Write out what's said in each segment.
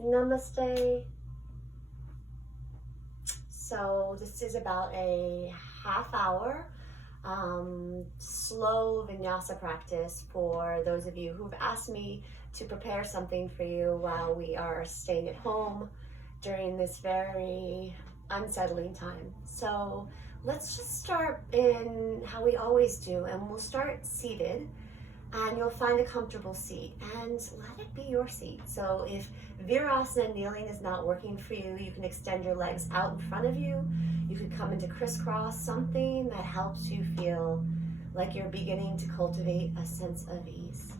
Namaste. So this is about a half hour slow vinyasa practice for those of you who've asked me to prepare something for you while we are staying at home during this very unsettling time. So let's just start in how we always do, and we'll start seated. And you'll find a comfortable seat and let it be your seat. So if Virasana kneeling is not working for you, you can extend your legs out in front of you. You could come into crisscross, something that helps you feel like you're beginning to cultivate a sense of ease.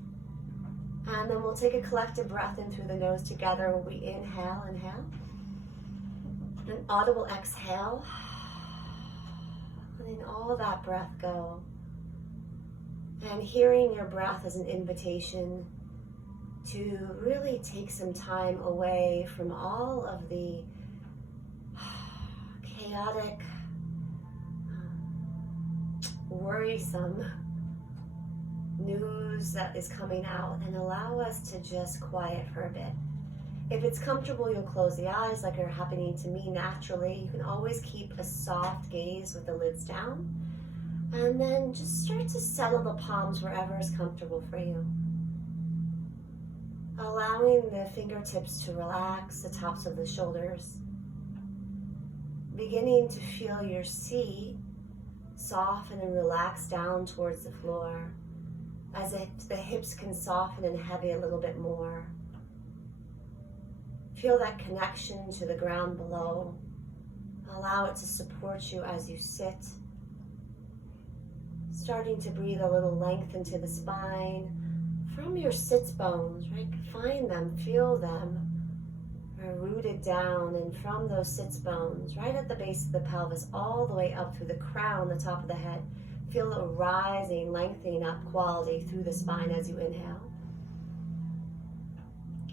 And then we'll take a collective breath in through the nose together. We inhale, an audible exhale, letting all that breath go. And hearing your breath as an invitation to really take some time away from all of the chaotic, worrisome news that is coming out, and allow us to just quiet for a bit. If it's comfortable, you'll close the eyes like are happening to me naturally. You can always keep a soft gaze with the lids down. And then just start to settle the palms wherever is comfortable for you. Allowing the fingertips to relax the tops of the shoulders. Beginning to feel your seat soften and relax down towards the floor, as if the hips can soften and heavy a little bit more. Feel that connection to the ground below. Allow it to support you as you sit. Starting to breathe a little length into the spine from your sits bones, right? Find them, feel them, are rooted down, and from those sits bones, right at the base of the pelvis, all the way up through the crown, the top of the head. Feel a rising, lengthening up quality through the spine as you inhale.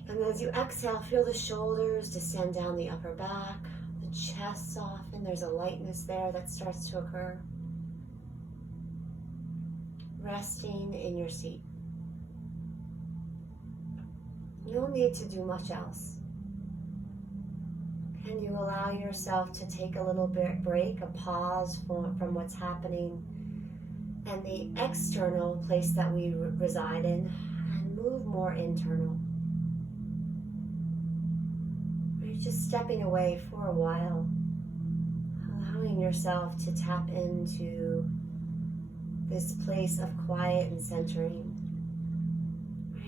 And as you exhale, feel the shoulders descend down the upper back, the chest soften. There's a lightness there that starts to occur. Resting in your seat. You don't need to do much else. Can you allow yourself to take a little bit break, a pause from what's happening and the external place that we reside in, and move more internal? You're just stepping away for a while, allowing yourself to tap into this place of quiet and centering.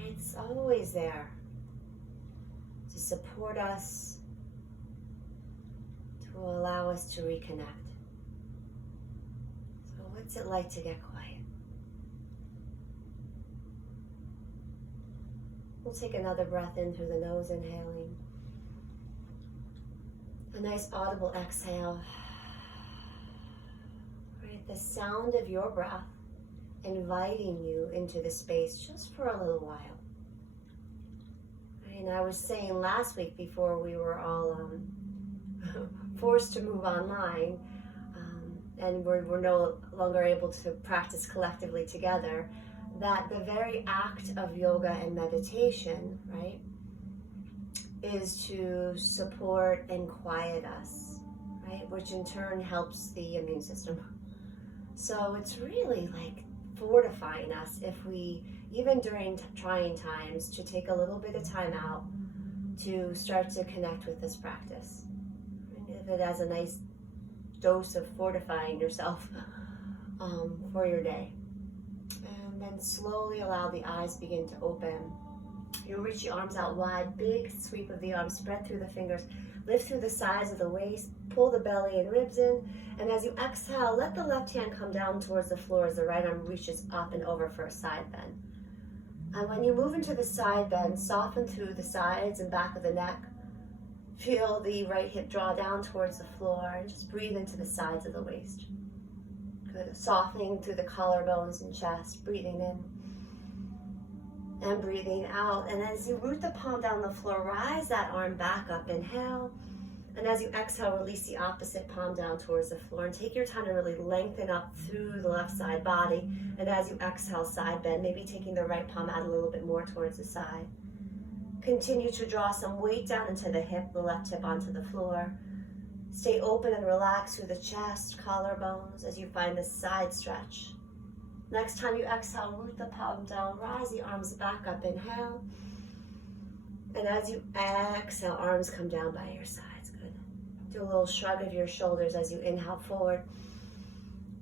It's always there to support us, to allow us to reconnect. So what's it like to get quiet? We'll take another breath in through the nose, inhaling. A nice audible exhale. Right, the sound of your breath inviting you into the space just for a little while. And I was saying last week, before we were all forced to move online, and we're no longer able to practice collectively together, that the very act of yoga and meditation, right, is to support and quiet us, right, which in turn helps the immune system. So it's really like fortifying us if we, even during trying times, to take a little bit of time out to start to connect with this practice. If it has a nice dose of fortifying yourself for your day. And then slowly allow the eyes begin to open. You'll reach your arms out wide, big sweep of the arms, spread through the fingers, lift through the sides of the waist, pull the belly and ribs in, and as you exhale, let the left hand come down towards the floor as the right arm reaches up and over for a side bend. And when you move into the side bend, soften through the sides and back of the neck. Feel the right hip draw down towards the floor, and just breathe into the sides of the waist. Good. Softening through the collarbones and chest, breathing in and breathing out. And as you root the palm down the floor, rise that arm back up, inhale. And as you exhale, release the opposite palm down towards the floor, and take your time to really lengthen up through the left side body. And as you exhale, side bend, maybe taking the right palm out a little bit more towards the side. Continue to draw some weight down into the hip, the left hip onto the floor. Stay open and relaxed through the chest, collarbones as you find this side stretch. Next time you exhale, root the palm down, rise the arms back up, inhale. And as you exhale, arms come down by your sides, good. Do a little shrug of your shoulders as you inhale forward,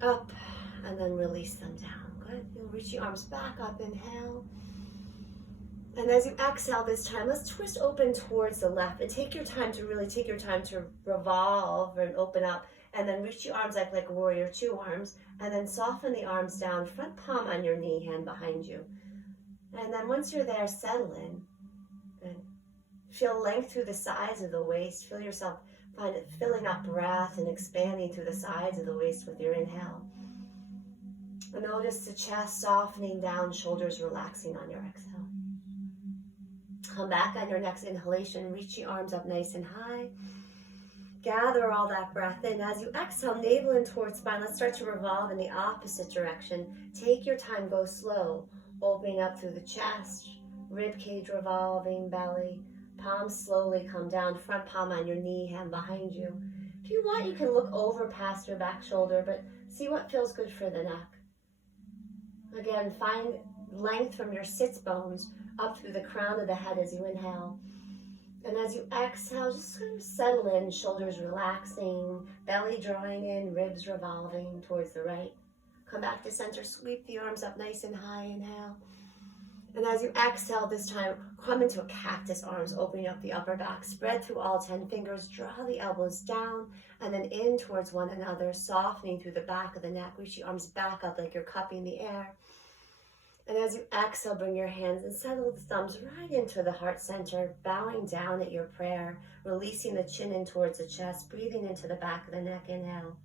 up, and then release them down, good. You'll reach the arms back up, inhale. And as you exhale this time, let's twist open towards the left and take your time to really take your time to revolve and open up, and then reach your arms like warrior two arms, and then soften the arms down, front palm on your knee, hand behind you. And then once you're there, settle in. Good. Feel length through the sides of the waist. Feel yourself find it filling up breath and expanding through the sides of the waist with your inhale. And notice the chest softening down, shoulders relaxing on your exhale. Come back on your next inhalation, reach the arms up nice and high. Gather all that breath in. As you exhale, navel in towards spine, let's start to revolve in the opposite direction. Take your time, go slow. Opening up through the chest, rib cage revolving, belly. Palms slowly come down, front palm on your knee, hand behind you. If you want, you can look over past your back shoulder, but see what feels good for the neck. Again, find length from your sits bones up through the crown of the head as you inhale. And as you exhale, just kind of settle in, shoulders relaxing, belly drawing in, ribs revolving towards the right. Come back to center, sweep the arms up nice and high, inhale. And as you exhale this time, come into a cactus arms, opening up the upper back, spread through all 10 fingers, draw the elbows down, and then in towards one another, softening through the back of the neck, reach the arms back up like you're cupping the air. And as you exhale, bring your hands and settle the thumbs right into the heart center, bowing down at your prayer, releasing the chin in towards the chest, breathing into the back of the neck, inhale.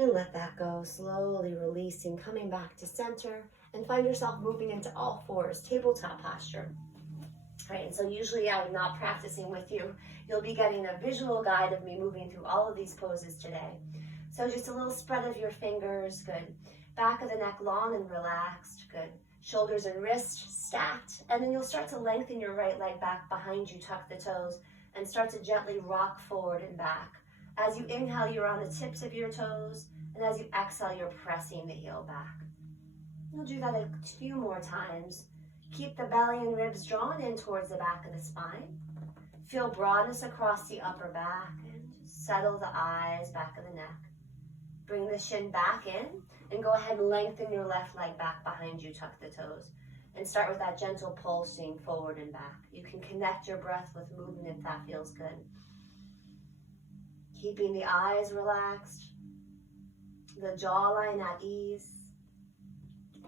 And let that go, slowly releasing, coming back to center, and find yourself moving into all fours, tabletop posture. All right, and so usually I'm not practicing with you. You'll be getting a visual guide of me moving through all of these poses today. So just a little spread of your fingers, good. Back of the neck long and relaxed, good. Shoulders and wrists stacked, and then you'll start to lengthen your right leg back behind you, tuck the toes, and start to gently rock forward and back. As you inhale, you're on the tips of your toes, and as you exhale, you're pressing the heel back. You'll do that a few more times. Keep the belly and ribs drawn in towards the back of the spine. Feel broadness across the upper back, and just settle the eyes, back of the neck. Bring the shin back in, and go ahead and lengthen your left leg back behind you, tuck the toes. And start with that gentle pulsing forward and back. You can connect your breath with movement if that feels good. Keeping the eyes relaxed, the jawline at ease.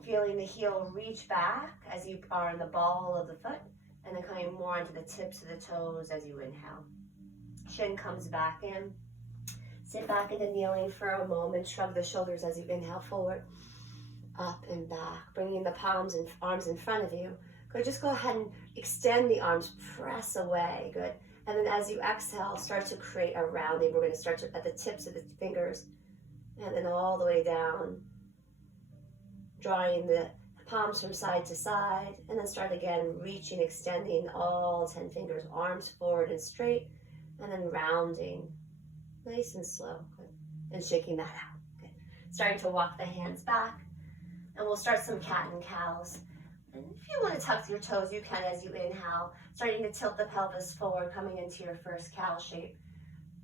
Feeling the heel reach back as you are in the ball of the foot, and then coming more onto the tips of the toes as you inhale. Shin comes back in. Sit back into kneeling for a moment. Shrug the shoulders as you inhale forward, up and back. Bringing the palms and arms in front of you. Good. Just go ahead and extend the arms. Press away. Good. And then as you exhale, start to create a rounding. We're going to start at the tips of the fingers and then all the way down. Drawing the palms from side to side. And then start again, reaching, extending all 10 fingers. Arms forward and straight. And then rounding. Nice and slow, good. And shaking that out, good. Starting to walk the hands back, and we'll start some cat and cows. And if you want to tuck your toes, you can as you inhale, starting to tilt the pelvis forward, coming into your first cow shape.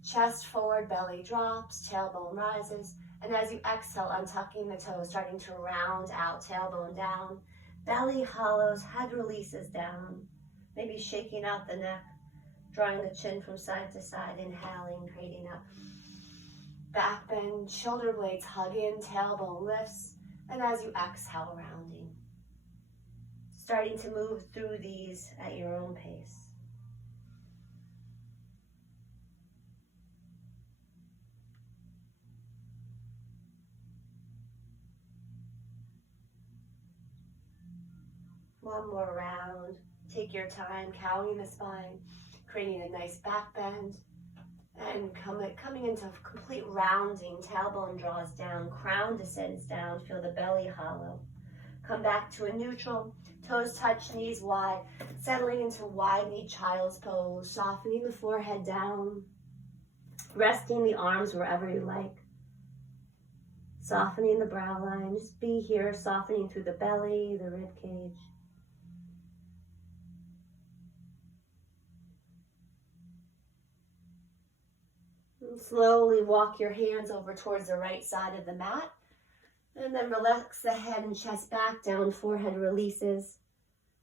Chest forward, belly drops, tailbone rises, and as you exhale, untucking the toes, starting to round out, tailbone down, belly hollows, head releases down, maybe shaking out the neck. Drawing the chin from side to side, inhaling, creating a back bend, shoulder blades hug in, tailbone lifts, and as you exhale, rounding. Starting to move through these at your own pace. One more round. Take your time, cowing the spine. Creating a nice back bend, and coming into complete rounding. Tailbone draws down, crown descends down, feel the belly hollow. Come back to a neutral. Toes touch, knees wide. Settling into wide knee child's pose. Softening the forehead down. Resting the arms wherever you like. Softening the brow line. Just be here, softening through the belly, the rib cage. And slowly walk your hands over towards the right side of the mat. And then relax the head and chest back down, forehead releases.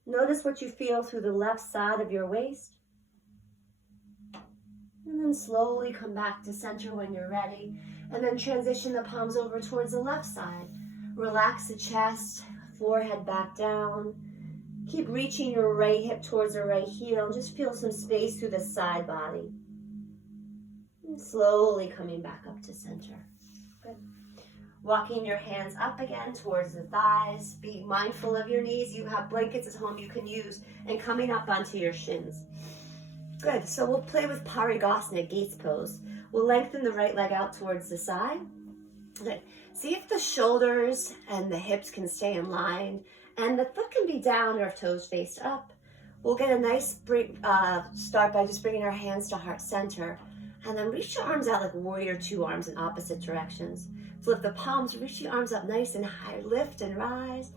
Notice what you feel through the left side of your waist. And then slowly come back to center when you're ready. And then transition the palms over towards the left side. Relax the chest, forehead back down. Keep reaching your right hip towards the right heel. Just feel some space through the side body. And slowly coming back up to center. Good. Walking your hands up again towards the thighs. Be mindful of your knees. You have blankets at home you can use. And coming up onto your shins. Good. So we'll play with Parigasana, Gates pose. We'll lengthen the right leg out towards the side. Good. See if the shoulders and the hips can stay in line. And the foot can be down or if toes faced up. We'll get a nice start by just bringing our hands to heart center. And then reach your arms out like warrior two, arms in opposite directions. Flip the palms, reach the arms up nice and high. Lift and rise.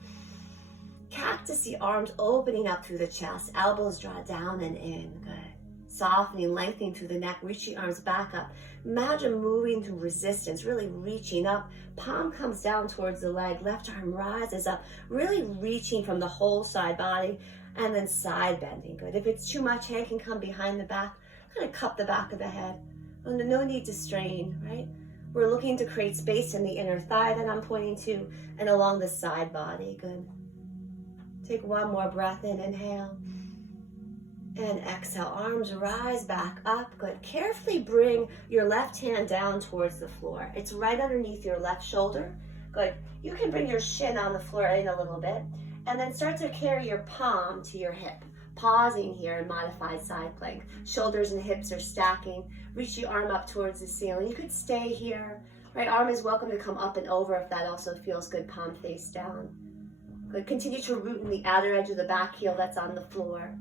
Cactus, the arms opening up through the chest. Elbows draw down and in. Good. Softening, lengthening through the neck. Reach the arms back up. Imagine moving through resistance, really reaching up. Palm comes down towards the leg. Left arm rises up. Really reaching from the whole side body. And then side bending. Good. If it's too much, hand can come behind the back. Kind of cup the back of the head. And no need to strain, right? We're looking to create space in the inner thigh that I'm pointing to and along the side body. Good. Take one more breath in, inhale. And exhale, arms rise back up. Good. Carefully bring your left hand down towards the floor. It's right underneath your left shoulder. Good. You can bring your shin on the floor in a little bit and then start to carry your palm to your hip. Pausing here in modified side plank. Shoulders and hips are stacking. Reach your arm up towards the ceiling. You could stay here. Right arm is welcome to come up and over if that also feels good. Palm face down. Good. Continue to root in the outer edge of the back heel that's on the floor.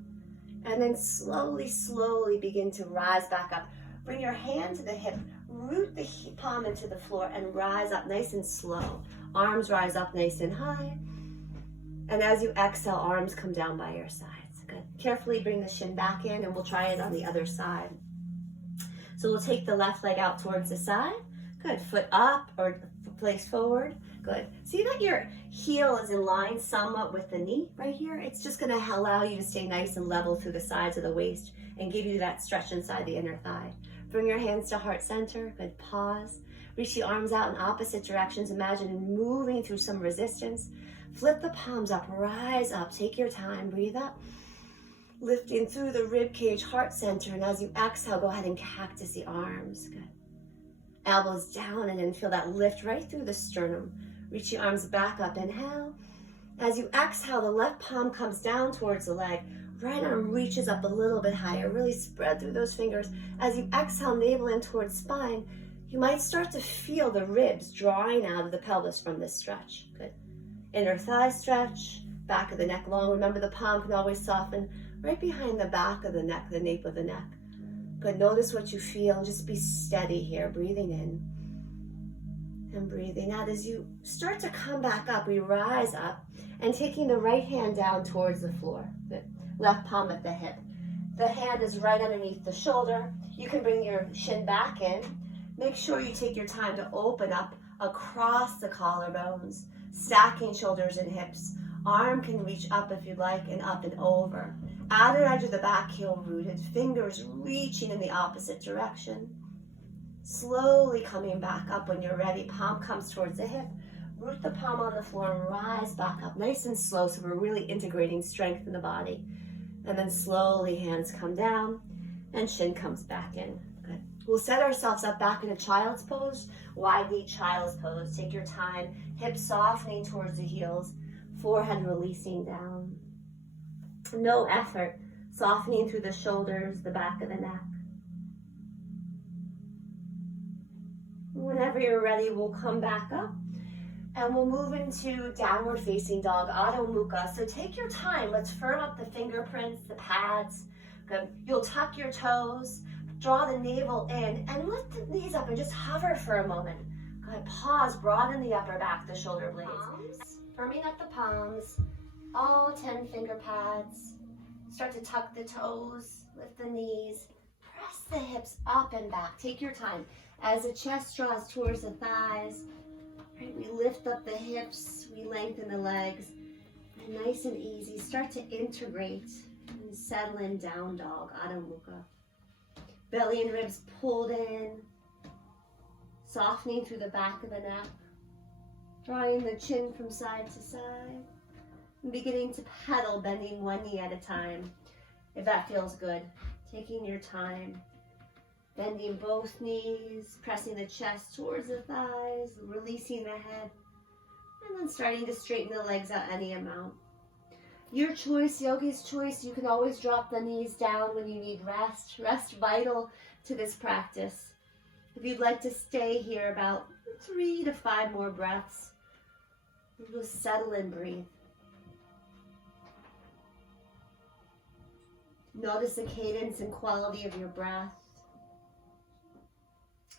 And then slowly, slowly begin to rise back up. Bring your hand to the hip. Root the palm into the floor and rise up nice and slow. Arms rise up nice and high. And as you exhale, arms come down by your sides. Good. Carefully bring the shin back in and we'll try it on the other side. So we'll take the left leg out towards the side. Good. Foot up or place forward. Good. See that your heel is in line somewhat with the knee right here? It's just going to allow you to stay nice and level through the sides of the waist and give you that stretch inside the inner thigh. Bring your hands to heart center. Good. Pause. Reach the arms out in opposite directions. Imagine moving through some resistance. Flip the palms up. Rise up. Take your time. Breathe up. Lifting through the rib cage, heart center. And as you exhale, go ahead and cactus the arms. Good. Elbows down and then feel that lift right through the sternum. Reach the arms back up. Inhale. As you exhale, the left palm comes down towards the leg. Right arm reaches up a little bit higher. Really spread through those fingers. As you exhale, navel in towards spine, you might start to feel the ribs drawing out of the pelvis from this stretch. Good. Inner thigh stretch. Back of the neck long. Remember the palm can always soften right behind the back of the neck, the nape of the neck. Good. Notice what you feel and just be steady here. Breathing in and breathing out. As you start to come back up, we rise up and taking the right hand down towards the floor. Good. Left palm at the hip. The hand is right underneath the shoulder. You can bring your shin back in. Make sure you take your time to open up across the collarbones, stacking shoulders and hips. Arm can reach up if you'd like and up and over. Outer edge of the back heel rooted, fingers reaching in the opposite direction. Slowly coming back up when you're ready. Palm comes towards the hip. Root the palm on the floor and rise back up nice and slow so we're really integrating strength in the body. And then slowly hands come down and shin comes back in. Good. We'll set ourselves up back in a child's pose, wide knee child's pose. Take your time, hips softening towards the heels, forehead releasing down. No effort, softening through the shoulders, the back of the neck. Whenever you're ready, we'll come back up And we'll move into downward facing dog, Adho Mukha. So take your time. Let's firm up the fingerprints, the pads. Good. You'll tuck your toes, draw the navel in, and lift the knees up and just hover for a moment. Good. Pause, broaden the upper back, the shoulder blades. Palms, firming up the palms, all 10 finger pads. Start to tuck the toes, lift the knees, press the hips up and back. Take your time. As the chest draws towards the thighs, right, we lift up the hips, we lengthen the legs, and nice and easy, start to integrate and settle in down dog, Adho Mukha. Belly and ribs pulled in, softening through the back of the neck, drawing the chin from side to side, and beginning to pedal, bending one knee at a time, if that feels good. Taking your time, bending both knees, pressing the chest towards the thighs, releasing the head, and then starting to straighten the legs out any amount. Your choice, yogi's choice. You can always drop the knees down when you need rest. Rest vital to this practice. If you'd like to stay here about 3 to 5 more breaths, just settle and breathe. Notice the cadence and quality of your breath.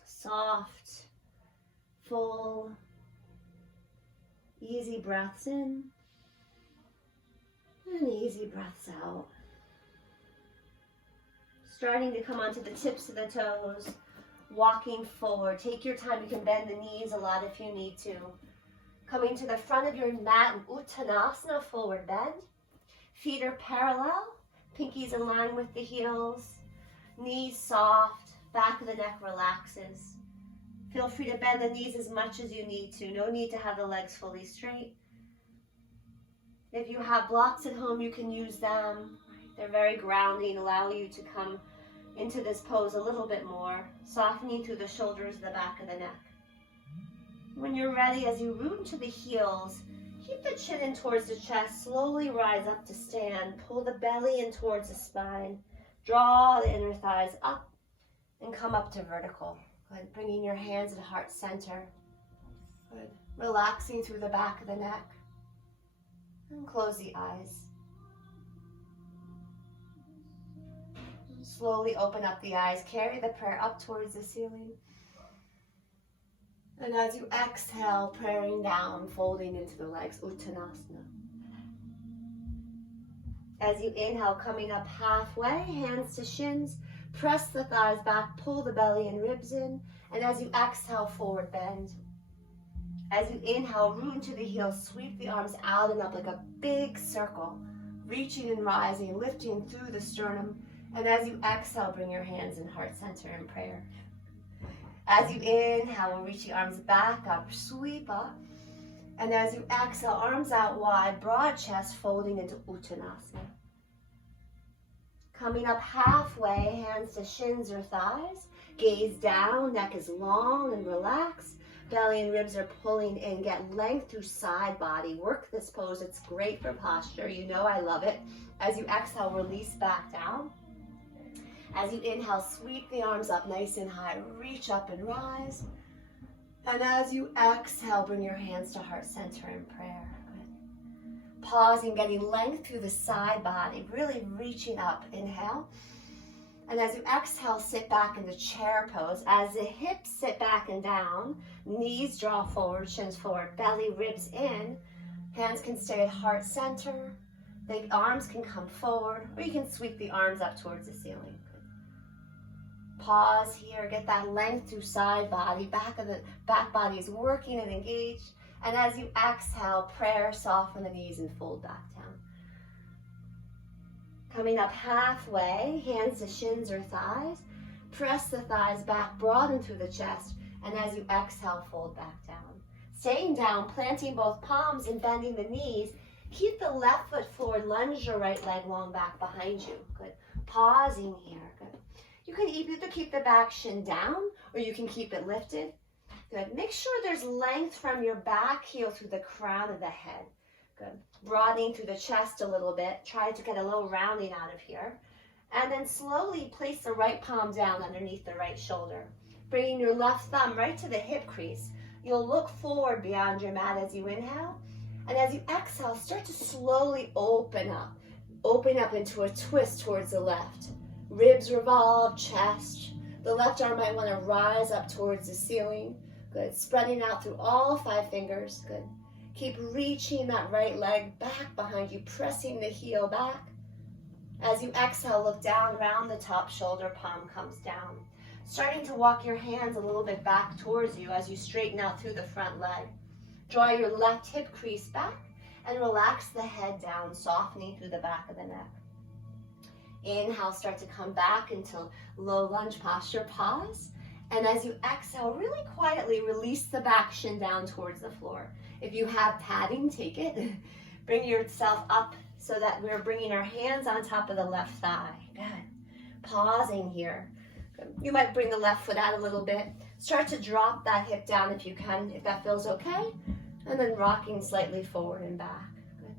Soft, full, easy breaths in and easy breaths out. Starting to come onto the tips of the toes, walking forward. Take your time. You can bend the knees a lot if you need to. Coming to the front of your mat, Uttanasana, forward bend. Feet are parallel, pinkies in line with the heels, knees soft, back of the neck relaxes. Feel free to bend the knees as much as you need to. No need to have the legs fully straight. If you have blocks at home, you can use them. They're very grounding, allow you to come into this pose a little bit more, softening through the shoulders, the back of the neck. When you're ready, as you root into the heels, keep the chin in towards the chest, slowly rise up to stand, pull the belly in towards the spine, draw the inner thighs up, and come up to vertical. Good. Bringing your hands to heart center. Good. Relaxing through the back of the neck. And close the eyes. Slowly open up the eyes. Carry the prayer up towards the ceiling. And as you exhale, praying down, folding into the legs, Uttanasana. As you inhale, coming up halfway, hands to shins, press the thighs back, pull the belly and ribs in, and as you exhale, forward bend. As you inhale, root into the heels, sweep the arms out and up like a big circle, reaching and rising, lifting through the sternum, and as you exhale, bring your hands in heart center in prayer. As you inhale, we'll reach the arms back up, sweep up, and as you exhale, arms out wide, broad chest, folding into Uttanasana. Coming up halfway, hands to shins or thighs, gaze down, neck is long and relaxed, belly and ribs are pulling in, get length through side body, work this pose, it's great for posture, you know I love it. As you exhale, release back down. As you inhale, sweep the arms up nice and high, reach up and rise. And as you exhale, bring your hands to heart center in prayer. Good. Pausing, getting length through the side body, really reaching up. Inhale. And as you exhale, sit back in the chair pose. As the hips sit back and down, knees draw forward, shins forward, belly, ribs in. Hands can stay at heart center. The arms can come forward, or you can sweep the arms up towards the ceiling. Pause here, get that length through side body, back body is working and engaged. And as you exhale, prayer, soften the knees and fold back down. Coming up halfway, hands to shins or thighs. Press the thighs back, broaden through the chest. And as you exhale, fold back down. Staying down, planting both palms and bending the knees. Keep the left foot forward, lunge your right leg long back behind you. Good. Pausing here. Good. You can either keep the back shin down or you can keep it lifted. Good. Make sure there's length from your back heel through the crown of the head. Good. Broadening through the chest a little bit. Try to get a little rounding out of here. And then slowly place the right palm down underneath the right shoulder. Bringing your left thumb right to the hip crease. You'll look forward beyond your mat as you inhale. And as you exhale, start to slowly open up. Open up into a twist towards the left. Ribs revolve, chest. The left arm might want to rise up towards the ceiling. Good. Spreading out through all 5 fingers. Good. Keep reaching that right leg back behind you, pressing the heel back. As you exhale, look down, round the top shoulder, palm comes down. Starting to walk your hands a little bit back towards you as you straighten out through the front leg. Draw your left hip crease back and relax the head down, softening through the back of the neck. Inhale, start to come back into low lunge posture, pause. And as you exhale, really quietly release the back shin down towards the floor. If you have padding, take it. Bring yourself up so that we're bringing our hands on top of the left thigh. Good. Pausing here. Good. You might bring the left foot out a little bit. Start to drop that hip down if you can, if that feels okay. And then rocking slightly forward and back. Good.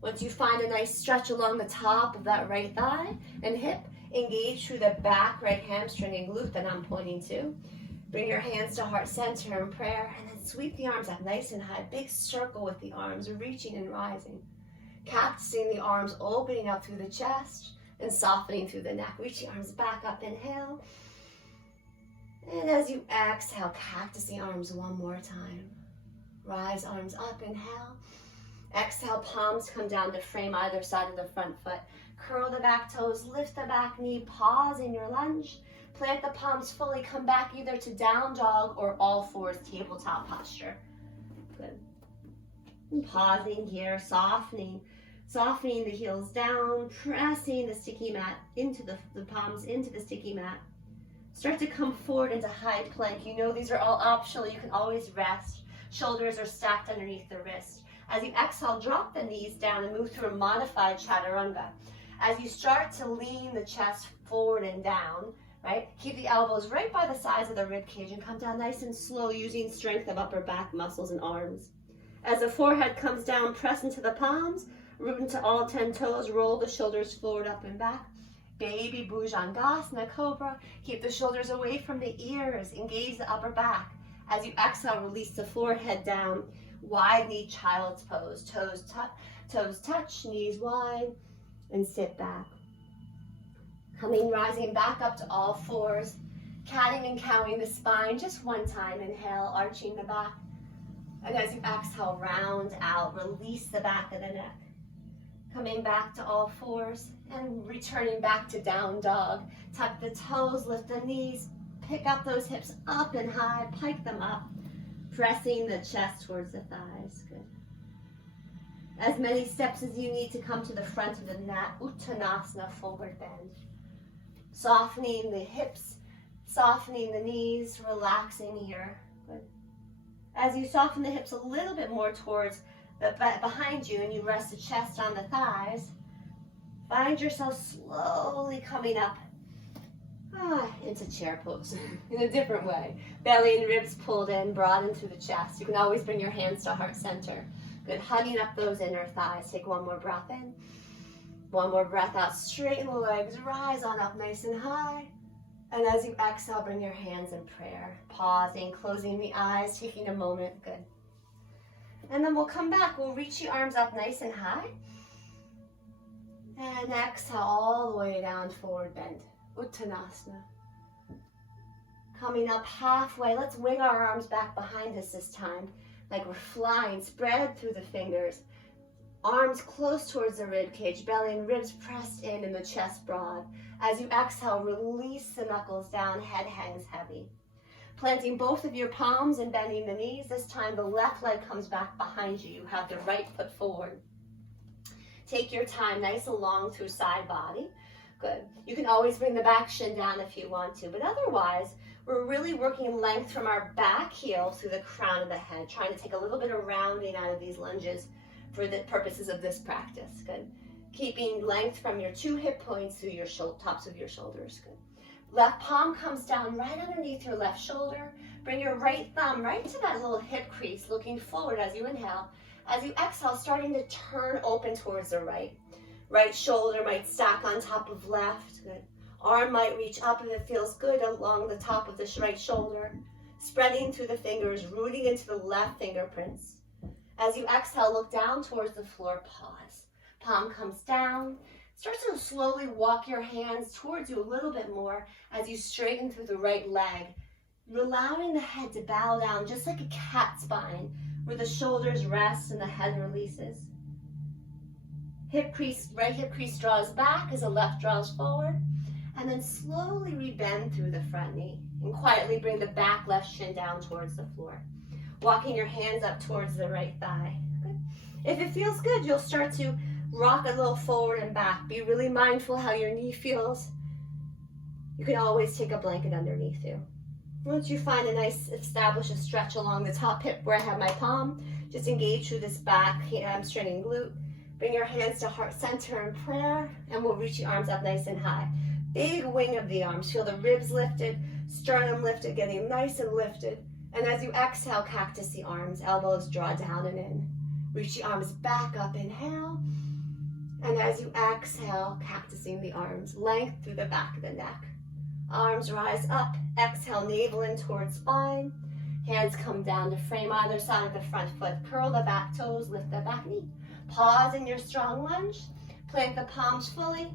Once you find a nice stretch along the top of that right thigh and hip, engage through the back right hamstring and glute that I'm pointing to. Bring your hands to heart center in prayer and then sweep the arms up nice and high. Big circle with the arms, reaching and rising. Cactusing the arms, opening up through the chest and softening through the neck. Reach the arms back up, inhale. And as you exhale, cactus the arms one more time. Rise, arms up, inhale. Exhale, palms come down to frame either side of the front foot. Curl the back toes, lift the back knee, pause in your lunge. Plant the palms fully, come back either to down dog or all fours, tabletop posture. Good. And pausing here, softening the heels down, pressing the sticky mat into the palms into the sticky mat. Start to come forward into high plank. You know these are all optional. You can always rest. Shoulders are stacked underneath the wrist. As you exhale, drop the knees down and move through a modified chaturanga. As you start to lean the chest forward and down, right? Keep the elbows right by the sides of the rib cage and come down nice and slow using strength of upper back muscles and arms. As the forehead comes down, press into the palms, root into all 10 toes, roll the shoulders forward, up and back. Baby Bhujangasana, Cobra. Keep the shoulders away from the ears, engage the upper back. As you exhale, release the forehead down. Wide knee, child's pose. Toes touch, knees wide, and sit back. Rising back up to all fours. Catting and cowing the spine just one time. Inhale, arching the back. And as you exhale, round out, release the back of the neck. Coming back to all fours and returning back to down dog. Tuck the toes, lift the knees. Pick up those hips up and high, pike them up, pressing the chest towards the thighs. Good. As many steps as you need to come to the front of the mat, Uttanasana, forward bend. Softening the hips, softening the knees, relaxing here. Good. As you soften the hips a little bit more towards behind you and you rest the chest on the thighs, find yourself slowly coming up into chair pose in a different way. Belly and ribs pulled in, broaden through the chest. You can always bring your hands to heart center. Good, hugging up those inner thighs. Take one more breath in. One more breath out. Straighten the legs, rise on up nice and high. And as you exhale, bring your hands in prayer. Pausing, closing the eyes, taking a moment. Good. And then we'll come back. We'll reach the arms up nice and high. And exhale all the way down, forward bend. Uttanasana. Coming up halfway, let's wing our arms back behind us this time, like we're flying. Spread through the fingers. Arms close towards the rib cage, belly and ribs pressed in and the chest broad. As you exhale, release the knuckles down, head hangs heavy. Planting both of your palms and bending the knees. This time the left leg comes back behind you. You have the right foot forward. Take your time, nice and long through side body. Good. You can always bring the back shin down if you want to, but otherwise, we're really working length from our back heel through the crown of the head, trying to take a little bit of rounding out of these lunges for the purposes of this practice. Good. Keeping length from your 2 hip points through your tops of your shoulders. Good. Left palm comes down right underneath your left shoulder. Bring your right thumb right to that little hip crease, looking forward as you inhale. As you exhale, starting to turn open towards the right. Right shoulder might stack on top of left. Good. Arm might reach up if it feels good along the top of the right shoulder. Spreading through the fingers, rooting into the left fingerprints. As you exhale, look down towards the floor, pause. Palm comes down. Start to slowly walk your hands towards you a little bit more as you straighten through the right leg. You're allowing the head to bow down just like a cat spine, where the shoulders rest and the head releases. Hip crease, right hip crease draws back as the left draws forward. And then slowly rebend through the front knee. And quietly bring the back left shin down towards the floor. Walking your hands up towards the right thigh. Good. If it feels good, you'll start to rock a little forward and back. Be really mindful how your knee feels. You can always take a blanket underneath you. Once you find a nice, establish a stretch along the top hip where I have my palm, just engage through this back hamstring and glute. Bring your hands to heart center in prayer, and we'll reach the arms up nice and high. Big wing of the arms. Feel the ribs lifted, sternum lifted, getting nice and lifted. And as you exhale, cactus the arms, elbows draw down and in. Reach the arms back up, inhale. And as you exhale, cactusing the arms, length through the back of the neck. Arms rise up, exhale, navel in towards spine. Hands come down to frame either side of the front foot. Curl the back toes, lift the back knee. Pause in your strong lunge. Plant the palms fully.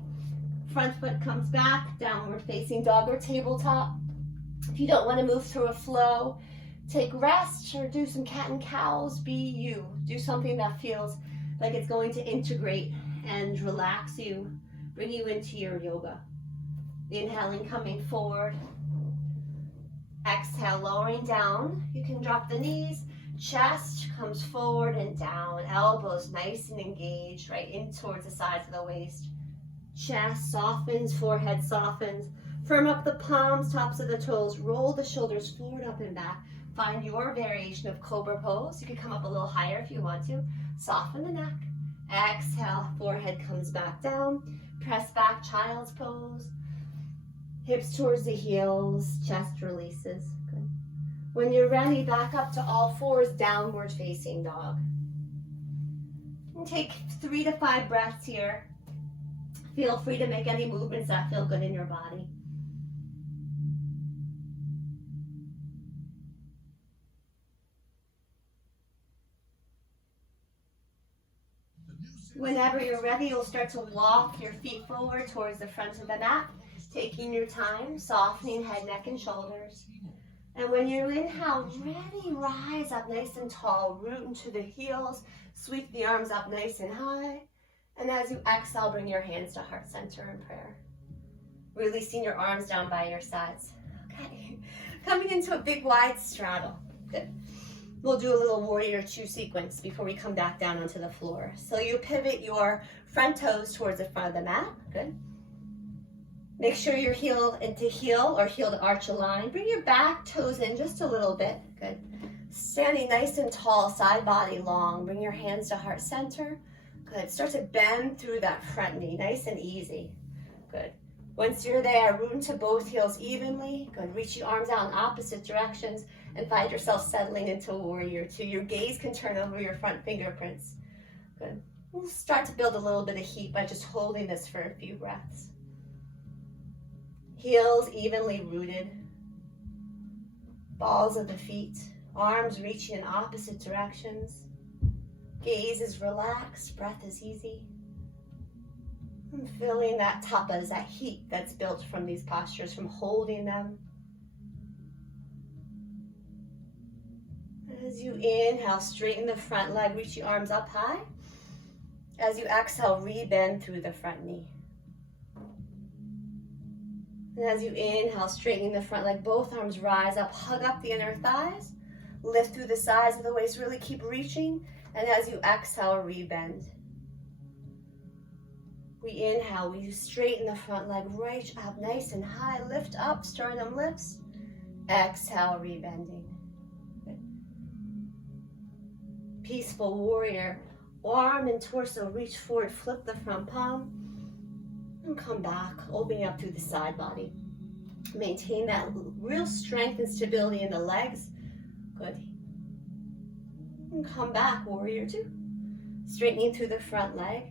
Front foot comes back, downward facing dog or tabletop. If you don't want to move through a flow, take rest or do some cat and cows. Be you. Do something that feels like it's going to integrate and relax you, bring you into your yoga. Inhaling, coming forward. Exhale, lowering down. You can drop the knees. Chest comes forward and down. Elbows nice and engaged, right in towards the sides of the waist. Chest softens, forehead softens. Firm up the palms, tops of the toes. Roll the shoulders forward, up and back. Find your variation of cobra pose. You can come up a little higher if you want to. Soften the neck. Exhale, forehead comes back down. Press back, child's pose. Hips towards the heels, chest releases. Good. When you're ready, back up to all fours, downward facing dog. And take 3 to 5 breaths here. Feel free to make any movements that feel good in your body. Whenever you're ready, you'll start to walk your feet forward towards the front of the mat, taking your time, softening head, neck, and shoulders. And when you inhale, ready, rise up nice and tall, root into the heels, sweep the arms up nice and high. And as you exhale, bring your hands to heart center in prayer. Releasing your arms down by your sides. Okay, coming into a big wide straddle. Good. We'll do a little warrior 2 sequence before we come back down onto the floor. So you pivot your front toes towards the front of the mat. Good. Make sure your heel into heel or heel to arch a line. Bring your back toes in just a little bit. Good. Standing nice and tall, side body long. Bring your hands to heart center. Good. Start to bend through that front knee, nice and easy. Good. Once you're there, root into both heels evenly. Good. Reach your arms out in opposite directions and find yourself settling into warrior 2. Your gaze can turn over your front fingerprints. Good. We'll start to build a little bit of heat by just holding this for a few breaths. Heels evenly rooted. Balls of the feet. Arms reaching in opposite directions. Gaze is relaxed. Breath is easy. I'm feeling that tapas, that heat that's built from these postures, from holding them. As you inhale, straighten the front leg, reach your arms up high. As you exhale, rebend through the front knee. And as you inhale, straightening the front leg, both arms rise up, hug up the inner thighs, lift through the sides of the waist, really keep reaching. And as you exhale, rebend. We inhale, we straighten the front leg, right up nice and high, lift up, sternum lifts. Exhale, rebending. Peaceful warrior, arm and torso reach forward, flip the front palm, and come back, opening up through the side body. Maintain that real strength and stability in the legs. Good. And come back, warrior 2. Straightening through the front leg,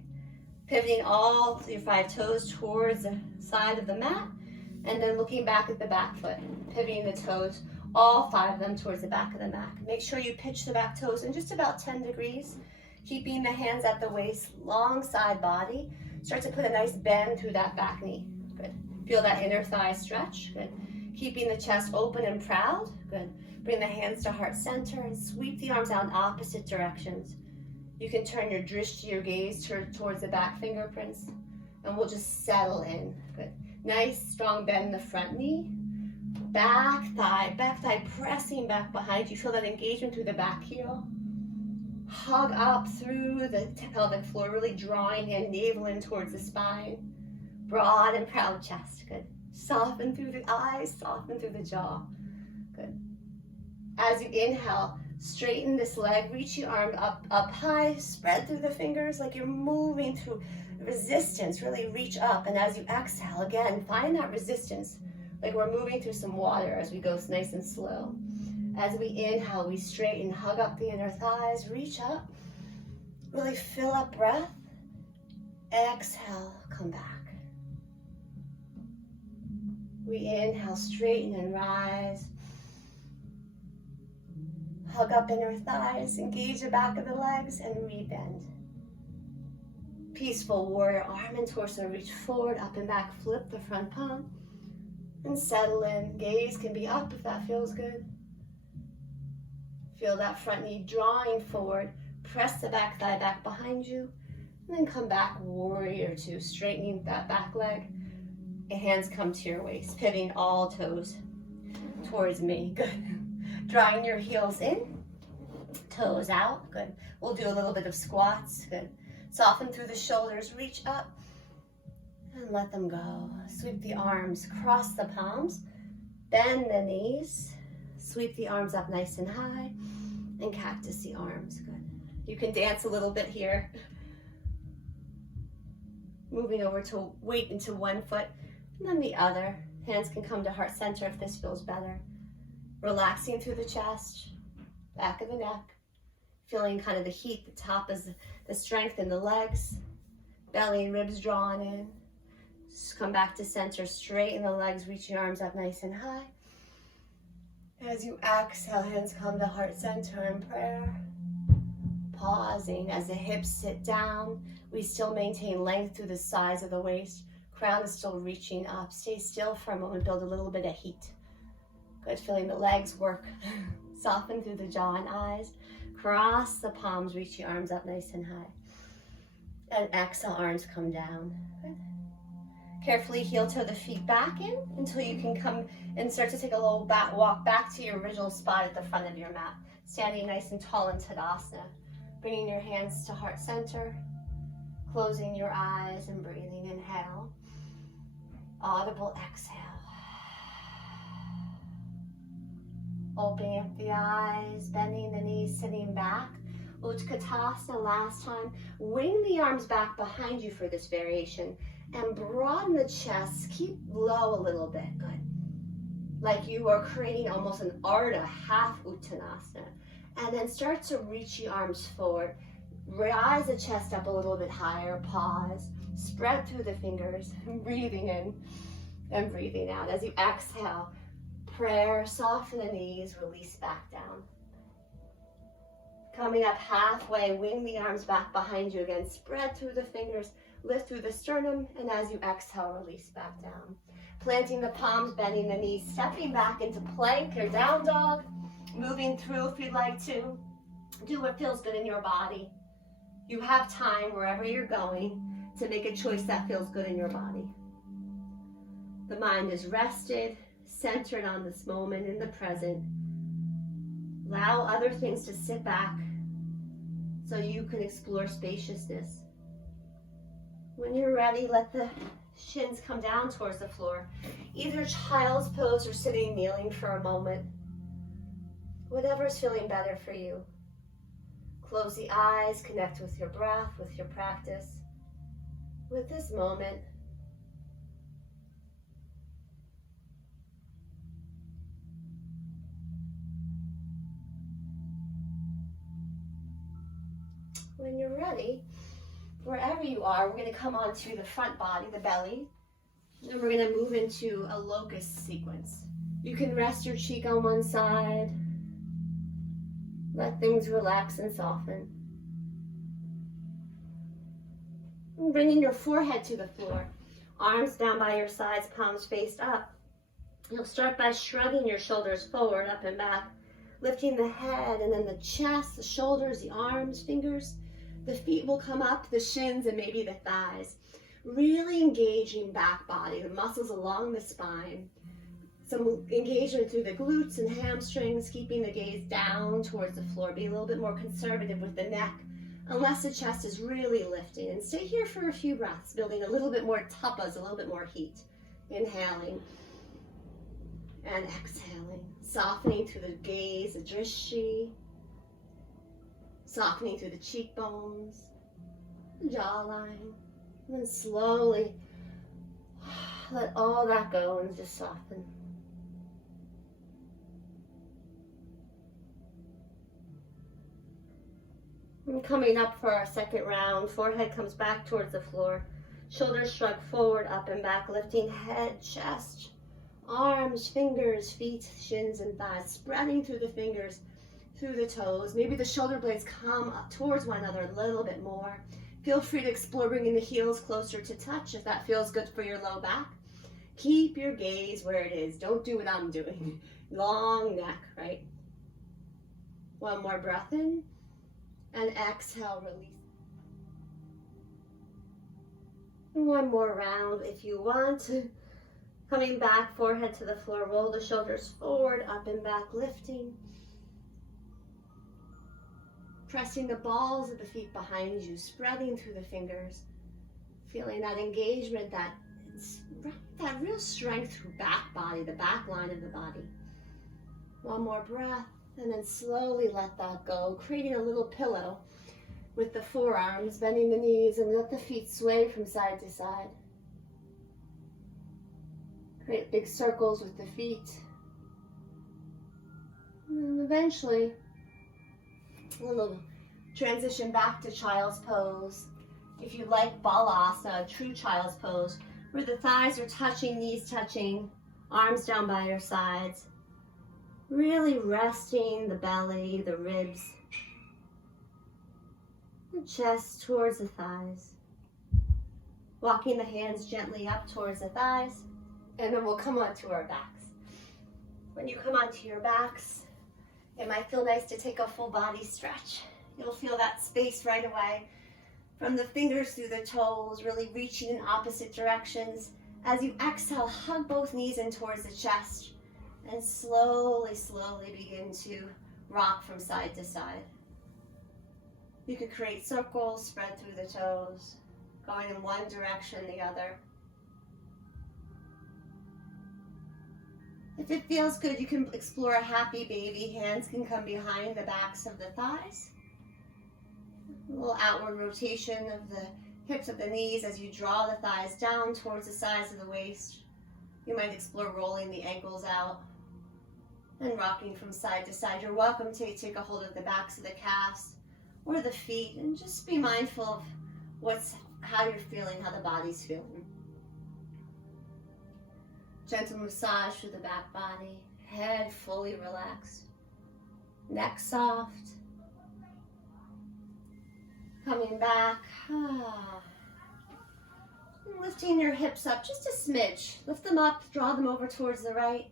pivoting all your 5 toes towards the side of the mat, and then looking back at the back foot, pivoting the toes all 5 of them towards the back of the mat. Make sure you pitch the back toes in just about 10 degrees, keeping the hands at the waist, long side body. Start to put a nice bend through that back knee. Good. Feel that inner thigh stretch. Good. Keeping the chest open and proud. Good. Bring the hands to heart center and sweep the arms out in opposite directions. You can turn your drishti, your gaze towards the back fingerprints, and we'll just settle in. Good. Nice, strong bend in the front knee. Back thigh pressing back behind you. Feel that engagement through the back heel. Hug up through the pelvic floor, really drawing in, navel in towards the spine. Broad and proud chest. Good. Soften through the eyes, soften through the jaw. Good. As you inhale, straighten this leg, reach your arm up high, spread through the fingers like you're moving through resistance. Really reach up, and as you exhale, again, find that resistance, like we're moving through some water as we go nice and slow. As we inhale, we straighten, hug up the inner thighs, reach up, really fill up breath. Exhale, come back. We inhale, straighten and rise. Hug up inner thighs, engage the back of the legs, and rebend. Peaceful warrior, arm and torso reach forward, up and back, flip the front palm, and settle in. Gaze can be up if that feels good. Feel that front knee drawing forward, press the back thigh back behind you, and then come back, warrior 2, straightening that back leg. Your hands come to your waist, pivoting all toes towards me. Good. Drawing your heels in, toes out. Good. We'll do a little bit of squats. Good. Soften through the shoulders, reach up, and let them go. Sweep the arms, cross the palms, bend the knees, sweep the arms up nice and high, and cactus the arms. Good. You can dance a little bit here. Moving over to weight into one foot, and then the other. Hands can come to heart center if this feels better. Relaxing through the chest, back of the neck, feeling kind of the heat. The top is the strength in the legs, belly and ribs drawn in. Just come back to center, straighten the legs, reach your arms up nice and high. As you exhale, hands come to heart center in prayer. Pausing as the hips sit down. We still maintain length through the sides of the waist. Crown is still reaching up. Stay still for a moment, build a little bit of heat. Good, feeling the legs work. Soften through the jaw and eyes. Cross the palms, reach your arms up nice and high. And exhale, arms come down. Good. Carefully heel toe the feet back in until you can come and start to take a little walk back to your original spot at the front of your mat. Standing nice and tall in Tadasana. Bringing your hands to heart center. Closing your eyes and breathing. Inhale. Audible exhale. Opening up the eyes, bending the knees, sitting back. Utkatasana last time. Wing the arms back behind you for this variation and broaden the chest. Keep low a little bit. Good. Like you are creating almost an Ardha, half Uttanasana. And then start to reach the arms forward. Rise the chest up a little bit higher. Pause. Spread through the fingers. Breathing in and breathing out. As you exhale, prayer, soften the knees, release back down. Coming up halfway, wing the arms back behind you again. Spread through the fingers, lift through the sternum, and as you exhale, release back down. Planting the palms, bending the knees, stepping back into plank or down dog. Moving through if you'd like to. Do what feels good in your body. You have time wherever you're going to make a choice that feels good in your body. The mind is rested, centered on this moment in the present. Allow other things to sit back so you can explore spaciousness. When you're ready, let the shins come down towards the floor. Either child's pose or sitting kneeling for a moment. Whatever's feeling better for you. Close the eyes, connect with your breath, with your practice, with this moment. When you're ready, wherever you are, we're going to come onto the front body, the belly, and we're going to move into a locust sequence. You can rest your cheek on one side. Let things relax and soften. And bringing your forehead to the floor. Arms down by your sides, palms faced up. You'll start by shrugging your shoulders forward, up and back. Lifting the head and then the chest, the shoulders, the arms, fingers. The feet will come up, the shins and maybe the thighs. Really engaging back body, the muscles along the spine. Some engagement through the glutes and hamstrings, keeping the gaze down towards the floor. Be a little bit more conservative with the neck, unless the chest is really lifting. And stay here for a few breaths, building a little bit more tapas, a little bit more heat. Inhaling and exhaling, softening through the gaze, the drishti, softening through the cheekbones, the jawline, and then slowly let all that go and just soften. And coming up for our second round, forehead comes back towards the floor, shoulders shrug forward, up and back, lifting head, chest, arms, fingers, feet, shins, and thighs, spreading through the fingers, through the toes. Maybe the shoulder blades come up towards one another a little bit more. Feel free to explore bringing the heels closer to touch if that feels good for your low back. Keep your gaze where it is. Don't do what I'm doing. Long neck, right? One more breath in. And exhale, release. And one more round if you want. Coming back, forehead to the floor, roll the shoulders forward, up and back, lifting. Pressing the balls of the feet behind you, spreading through the fingers. Feeling that engagement, that real strength through back body, the back line of the body. One more breath, and then slowly let that go, creating a little pillow with the forearms, bending the knees, and let the feet sway from side to side. Create big circles with the feet. And eventually, a little transition back to child's pose. If you like balasana, true child's pose, where the thighs are touching, knees touching, arms down by your sides. Really resting the belly, the ribs, the chest towards the thighs. Walking the hands gently up towards the thighs, and then we'll come onto our backs. When you come onto your backs, it might feel nice to take a full body stretch. You'll feel that space right away from the fingers through the toes, really reaching in opposite directions. As you exhale, hug both knees in towards the chest. And slowly, slowly begin to rock from side to side. You could create circles, spread through the toes, going in one direction, the other. If it feels good, you can explore a happy baby. Hands can come behind the backs of the thighs. A little outward rotation of the hips of the knees as you draw the thighs down towards the sides of the waist. You might explore rolling the ankles out and rocking from side to side. You're welcome to take a hold of the backs of the calves or the feet and just be mindful of how you're feeling, how the body's feeling. Gentle massage through the back body, head fully relaxed, neck soft. Coming back, lifting your hips up just a smidge. Lift them up, draw them over towards the right.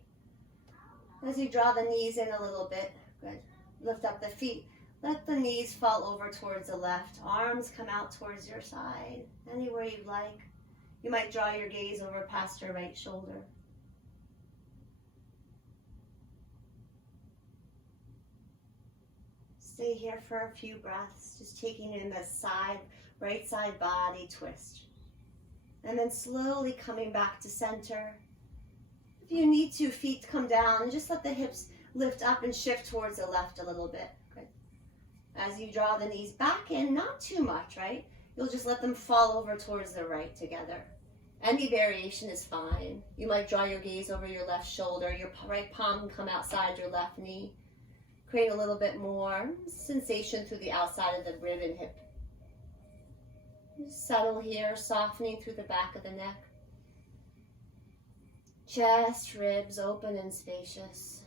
As you draw the knees in a little bit, good. Lift up the feet. Let the knees fall over towards the left. Arms come out towards your side, anywhere you'd like. You might draw your gaze over past your right shoulder. Stay here for a few breaths, just taking in the right side body twist. And then slowly coming back to center. If you need to, feet come down and just let the hips lift up and shift towards the left a little bit. Good. As you draw the knees back in, not too much, right? You'll just let them fall over towards the right together. Any variation is fine. You might draw your gaze over your left shoulder, your right palm can come outside your left knee. Create a little bit more sensation through the outside of the rib and hip. Just settle here, softening through the back of the neck. Chest, ribs open and spacious.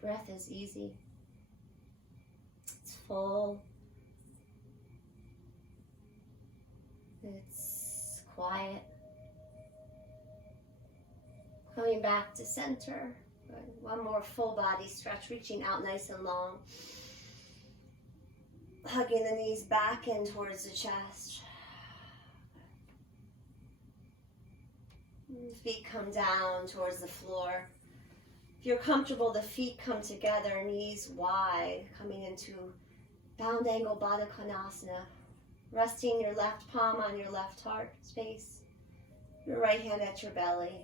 Breath is easy. It's full. It's quiet. Coming back to center. One more full body stretch, reaching out nice and long. Hugging the knees back in towards the chest. Feet come down towards the floor. If you're comfortable, the feet come together, knees wide, coming into bound angle Baddha Konasana. Resting your left palm on your left heart space, your right hand at your belly.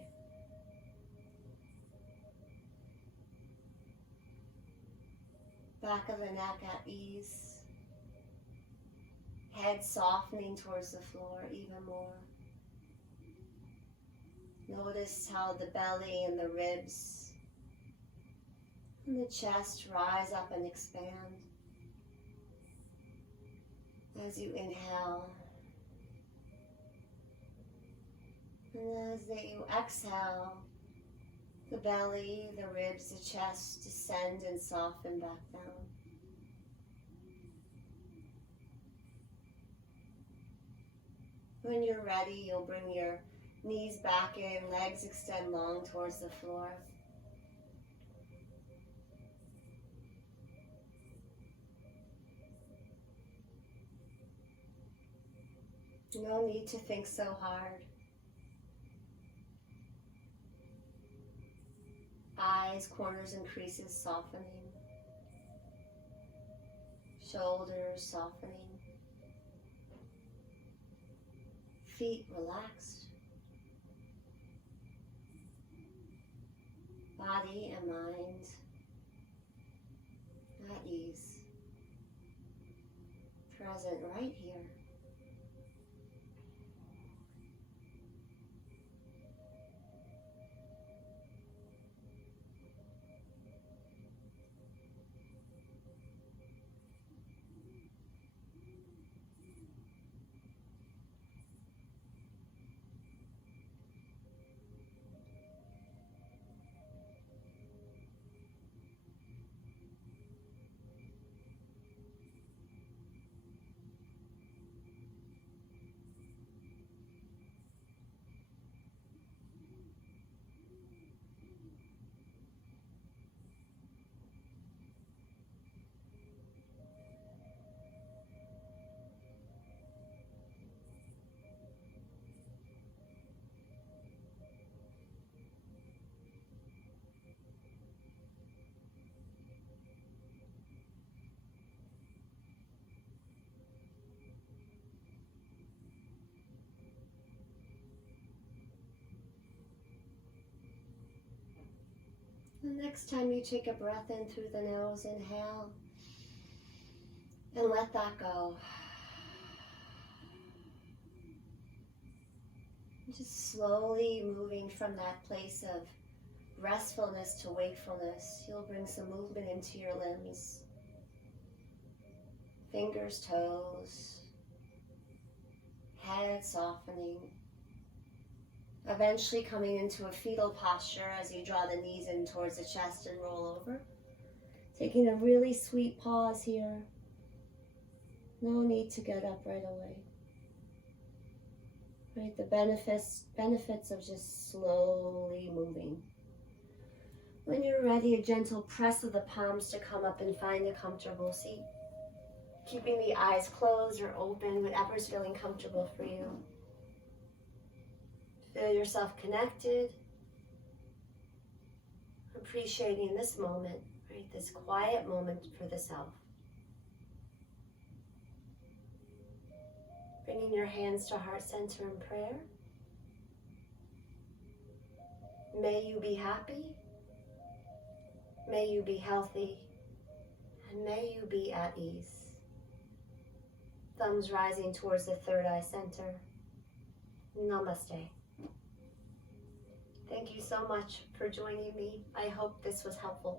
Back of the neck at ease. Head softening towards the floor even more. Notice how the belly and the ribs and the chest rise up and expand as you inhale. And as you exhale, the belly, the ribs, the chest descend and soften back down. When you're ready, you'll bring your knees back in, legs extend long towards the floor. No need to think so hard. Eyes, corners, and creases softening. Shoulders softening. Feet relaxed. Body and mind at ease. Present right here. The next time you take a breath in through the nose, inhale and let that go. Just slowly moving from that place of restfulness to wakefulness. You'll bring some movement into your limbs. Fingers, toes, head softening. Eventually coming into a fetal posture as you draw the knees in towards the chest and roll over. Taking a really sweet pause here. No need to get up right away. Right, the benefits of just slowly moving. When you're ready, a gentle press of the palms to come up and find a comfortable seat. Keeping the eyes closed or open, whatever's feeling comfortable for you. Feel yourself connected, appreciating this moment, right? This quiet moment for the self. Bringing your hands to heart center in prayer. May you be happy, may you be healthy, and may you be at ease. Thumbs rising towards the third eye center. Namaste. Thank you so much for joining me. I hope this was helpful.